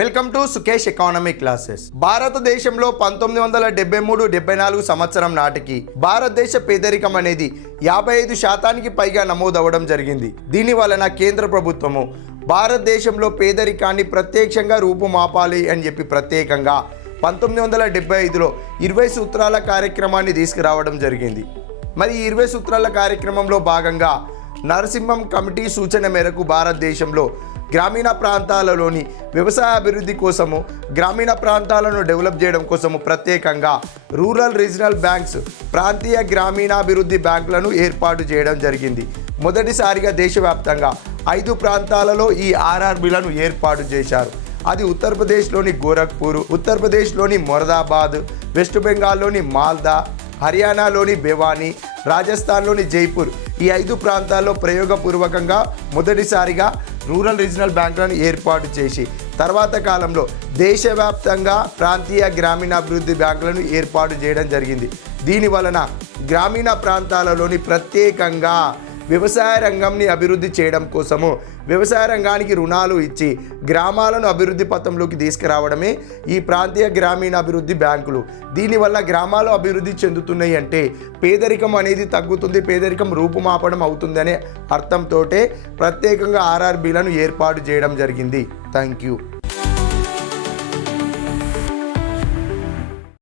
Welcome to Sukesh economy classes. భారతదేశంలో 1973-74 సంవత్సరం నాటికి భారతదేశ పేదరికం అనేది 55% పైగా నమోదవడం జరిగింది. దీని వలన కేంద్ర ప్రభుత్వము భారతదేశంలో పేదరికాన్ని ప్రత్యక్షంగా రూపుమాపాలి అని చెప్పి ప్రత్యేకంగా 1975లో 20 సూత్రాల కార్యక్రమాన్ని తీసుకురావడం జరిగింది. మరి ఈ 20 సూత్రాల కార్యక్రమంలో భాగంగా నరసింహం కమిటీ సూచన మేరకు భారతదేశంలో గ్రామీణ ప్రాంతాలలోని వ్యవసాయ అభివృద్ధి కోసము, గ్రామీణ ప్రాంతాలను డెవలప్ చేయడం కోసము ప్రత్యేకంగా రూరల్ రీజనల్ బ్యాంక్స్, ప్రాంతీయ గ్రామీణాభివృద్ధి బ్యాంకులను ఏర్పాటు చేయడం జరిగింది. మొదటిసారిగా దేశవ్యాప్తంగా 5 ప్రాంతాలలో ఈ ఆర్ఆర్బీలను ఏర్పాటు చేశారు. అది ఉత్తరప్రదేశ్లోని గోరఖ్పూర్, ఉత్తరప్రదేశ్లోని మొరాదాబాద్, వెస్ట్ బెంగాల్లోని మాల్దా, హర్యానాలోని భివానీ, రాజస్థాన్లోని జైపూర్. ఈ 5 ప్రాంతాల్లో ప్రయోగపూర్వకంగా మొదటిసారిగా రూరల్ రీజనల్ బ్యాంకులను ఏర్పాటు చేసి తర్వాత కాలంలో దేశవ్యాప్తంగా ప్రాంతీయ గ్రామీణాభివృద్ధి బ్యాంకులను ఏర్పాటు చేయడం జరిగింది. దీని వలన గ్రామీణ ప్రాంతాలలోని ప్రత్యేకంగా వ్యవసాయ రంగంని అభివృద్ధి చేయడం కోసము వ్యవసాయ రంగానికి రుణాలు ఇచ్చి గ్రామాలను అభివృద్ధి పథంలోకి తీసుకురావడమే ఈ ప్రాంతీయ గ్రామీణాభివృద్ధి బ్యాంకులు. దీనివల్ల గ్రామాలు అభివృద్ధి చెందుతున్నాయి అంటే పేదరికం అనేది తగ్గుతుంది, పేదరికం రూపుమాపడం అవుతుందనే అర్థంతో ప్రత్యేకంగా ఆర్ఆర్బీలను ఏర్పాటు చేయడం జరిగింది. Thank you.